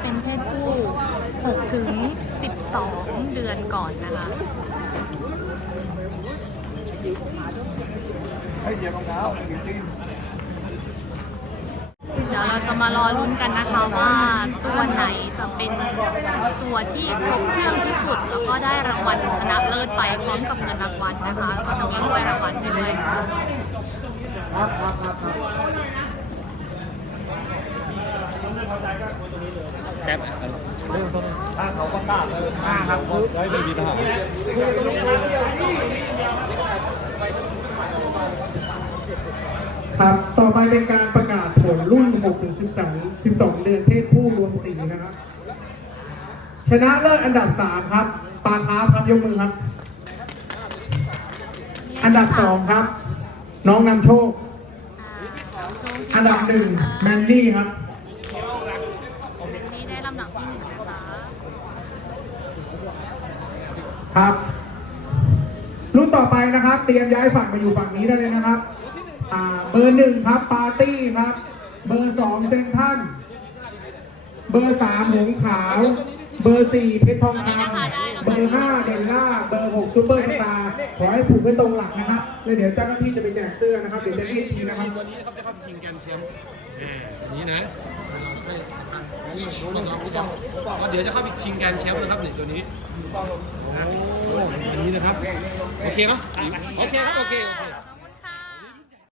เป็นเพศผู้ 6 ถึง 12 เดือนก่อนนะคะให้เหยียบรองเท้าเหยียบตีนเดี๋ยวเราจะมารอลุ้นกันนะคะว่าตัวไหนจะเป็นตัวที่ครบเครื่องที่สุด แล้วก็ได้รางวัลชนะเลิศไปพร้อมกับเงินรางวัลนะคะ แล้วก็จะมีถ้วยรางวัลไปด้วย ครับครับครับครับ แป๊บเริ่มต้นถ้าเขาก็กล้าเลยห้าครับร้อยดีดีทหารครับ ต่อไปเป็นการประกาศผลรุ่น 6 ถึง 12 12 เดือนเพศผู้รวมสีนะครับ ชนะเลิศอันดับ 3 ครับปลาคาร์ฟครับยกมือครับ อันดับ 2 ครับ น้องนำโชค อันดับ 1 แมนนี่ครับ นี่ได้ลำดับที่หนึ่งนะคะ ครับ รุ่นต่อไปนะครับ เตรียมย้ายฝั่งมาอยู่ฝั่งนี้ได้เลยนะครับ อ่า เบอร์หนึ่งครับ ปาร์ตี้ครับ เบอร์สองเซนทรันเบอร์สามหงขาว เบอร์สี่เพชรทองคำเบอร์ห้าเด่นล่า เบอร์หกซูเปอร์สตาร์ ขอให้ผูกไว้ตรงหลักนะครับแล้วเดี๋ยวเจ้าหน้าที่จะไปแจกเสื้อนะครับ เดี๋ยวจะเรียกทีนะครับ วันนี้นะครับจะเข้าไปชิงกันแชมป์อ่าอันนี้นะไม่ นี่ผมบอกผมบอกว่าเดี๋ยวจะเข้าไปชิงกันแชมป์นะครับหนึ่งตัวนี้โอ้อันนี้นะครับ โอเคเนาะโอเคครับ โอเคโอเค